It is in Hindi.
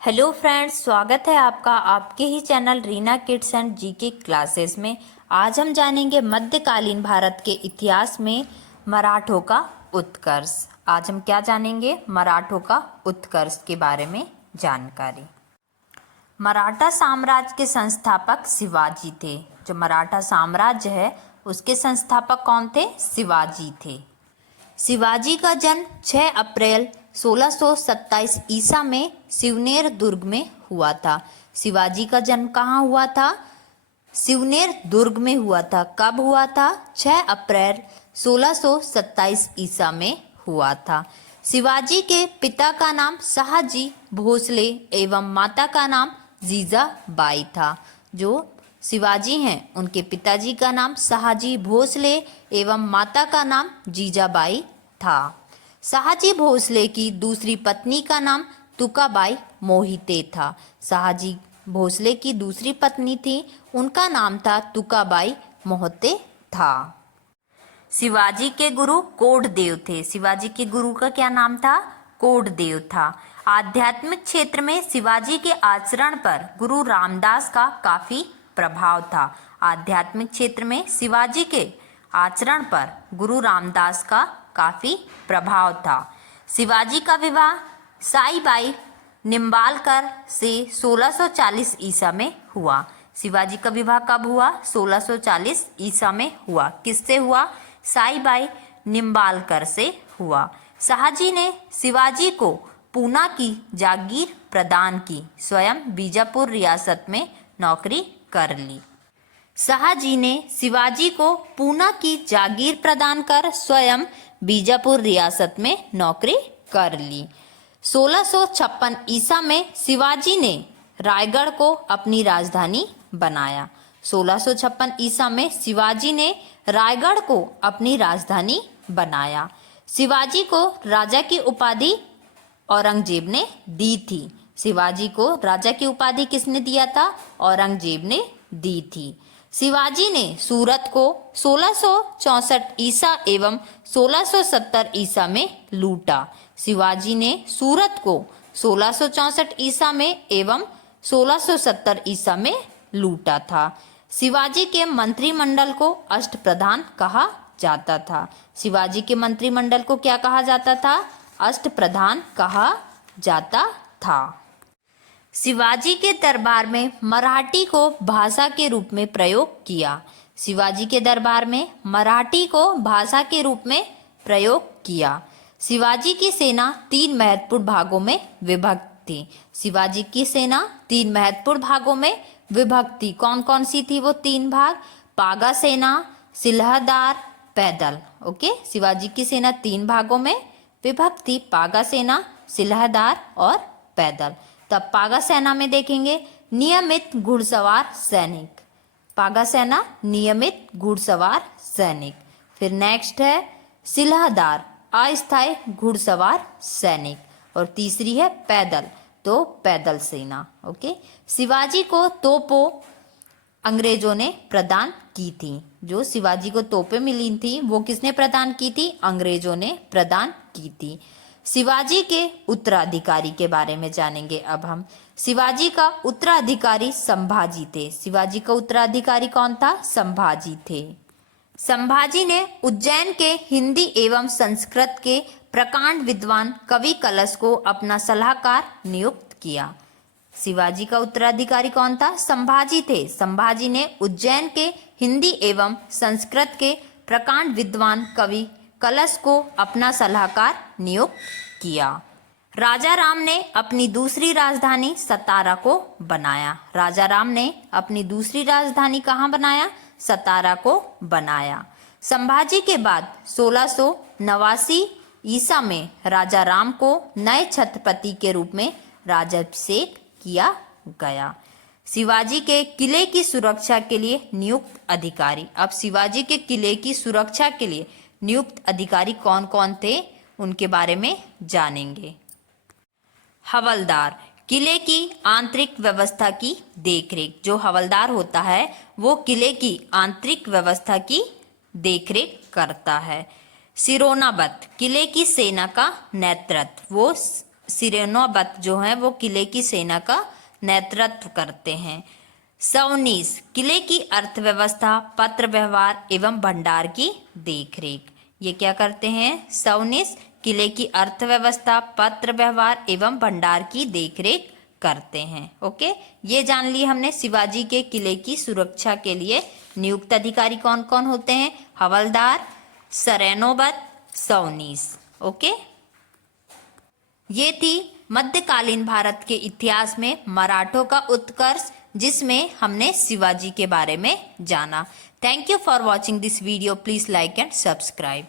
हेलो फ्रेंड्स, स्वागत है आपका आपके ही channel Reena kids and GK classes में। आज हम जानेंगे मध्यकालीन भारत के इतिहास में मराठों का उत्कर्ष। आज हम क्या जानेंगे? मराठों का उत्कर्ष के बारे में जानकारी। मराठा साम्राज्य के संस्थापक शिवाजी थे। जो मराठा साम्राज्य है उसके संस्थापक कौन थे? शिवाजी थे। शिवाजी का जन्म 6 अप्रैल 1627 ईसा में सिवनेर दुर्ग में हुआ था। शिवाजी का जन्म कहाँ हुआ था? सिवनेर दुर्ग में हुआ था। कब हुआ था? 6 अप्रैल 1627 ईसा में हुआ था। शिवाजी के पिता का नाम शाहजी भोसले एवं माता का नाम जीजाबाई था। जो शिवाजी हैं उनके पिताजी का नाम शाहजी भोसले एवं माता का नाम जीजाबाई था। शाहजी भोसले की दूसरी पत्नी का नाम तुकाबाई मोहिते था। शाहजी भोसले की दूसरी पत्नी थी, उनका नाम था तुकाबाई मोहिते था। शिवाजी के गुरु कोडदेव थे। शिवाजी के गुरु का क्या नाम था? कोडदेव था। आध्यात्मिक क्षेत्र में शिवाजी के आचरण पर गुरु रामदास का काफी प्रभाव था। आध्यात्मिक क्षेत्र में शिवाजी के आचरण पर गुरु रामदास का काफी प्रभाव था। शिवाजी का विवाह साईबाई निम्बालकर से 1640 ईसा में हुआ। शिवाजी का विवाह कब हुआ? 1640 ईसा में हुआ। किससे हुआ? साईबाई निम्बालकर से हुआ। शाहजी ने शिवाजी को पूना की जागीर प्रदान की। स्वयं बीजापुर रियासत में नौकरी कर ली। शाहजी ने शिवाजी को पूना की जागीर प्रदान कर स्वयं बीजापुर रियासत में नौकरी कर ली। 1656 ईसा में शिवाजी ने रायगढ़ को अपनी राजधानी बनाया। 1656 ईसा में शिवाजी ने रायगढ़ को अपनी राजधानी बनाया। शिवाजी को राजा की उपाधि औरंगजेब ने दी थी। शिवाजी को राजा की उपाधि किसने दिया था? औरंगजेब ने दी थी। शिवाजी ने सूरत को 1664 ईसा एवं 1670 ईसा में लूटा। शिवाजी ने सूरत को 1664 ईसा में एवं 1670 ईसा में लूटा था। शिवाजी के मंत्रिमंडल को अष्टप्रधान कहा जाता था। शिवाजी के मंत्रिमंडल को क्या कहा जाता था? अष्टप्रधान कहा जाता था। शिवाजी के दरबार में मराठी को भाषा के रूप में प्रयोग किया। शिवाजी के दरबार में मराठी को भाषा के रूप में प्रयोग किया। शिवाजी की सेना 3 महत्वपूर्ण भागों में विभक्त थी। शिवाजी की सेना 3 महत्वपूर्ण भागों में विभक्त थी। कौन कौन सी थी वो 3 भाग? पागा सेना, सिलहदार, पैदल। ओके, शिवाजी की सेना 3 भागों में विभक्त थी। पागा सेना, सिलहदार और पैदल। तब पागा सेना में देखेंगे नियमित घुड़सवार सैनिक। पागा सेना नियमित घुड़सवार सैनिक। फिर नेक्स्ट है सिलहदार, अस्थायी घुड़सवार सैनिक। और तीसरी है पैदल, तो पैदल सेना। ओके, शिवाजी को तोपों अंग्रेजों ने प्रदान की थी। जो शिवाजी को तोपें मिली थी वो किसने प्रदान की थी? अंग्रेजों ने प्रदान की थी। शिवाजी के उत्तराधिकारी के बारे में जानेंगे अब हम। शिवाजी का उत्तराधिकारी संभाजी थे। शिवाजी का उत्तराधिकारी कौन था? संभाजी थे। संभाजी ने उज्जैन के हिंदी एवं संस्कृत के प्रकांड विद्वान कवि कलश को अपना सलाहकार नियुक्त किया। शिवाजी का उत्तराधिकारी कौन था? संभाजी थे। संभाजी ने उज्जैन के हिंदी एवं संस्कृत के प्रकांड विद्वान कवि कलश को अपना सलाहकार नियुक्त किया। राजा राम ने अपनी दूसरी राजधानी सतारा को बनाया। राजा राम ने अपनी दूसरी राजधानी कहाँ बनाया? सतारा को बनाया। संभाजी के बाद 1689 ईसा में राजा राम को नए छत्रपति के रूप में राज्याभिषेक किया गया। शिवाजी के किले की सुरक्षा के लिए नियुक्त अधिकारी। अब शिवाजी के किले की सुरक्षा के लिए नियुक्त अधिकारी कौन कौन थे उनके बारे में जानेंगे। हवलदार, किले की आंतरिक व्यवस्था की देखरेख। जो हवलदार होता है वो किले की आंतरिक व्यवस्था की देखरेख करता है। सिरोनाबत, किले की सेना का नेतृत्व। वो सिरेनोबत जो है वो किले की सेना का नेतृत्व करते हैं। सौनीस किले की अर्थव्यवस्था, पत्र व्यवहार एवं भंडार की देखरेख। ये क्या करते हैं? सौनीस किले की अर्थव्यवस्था, पत्र व्यवहार एवं भंडार की देखरेख करते हैं। ओके, ये जान लिए हमने शिवाजी के किले की सुरक्षा के लिए नियुक्त अधिकारी कौन कौन होते हैं। हवलदार, सरेनोबत, सौनीस। ओके, ये थी मध्यकालीन भारत के इतिहास में मराठों का उत्कर्ष, जिसमें हमने शिवाजी के बारे में जाना। Thank you for watching this video. Please like and subscribe.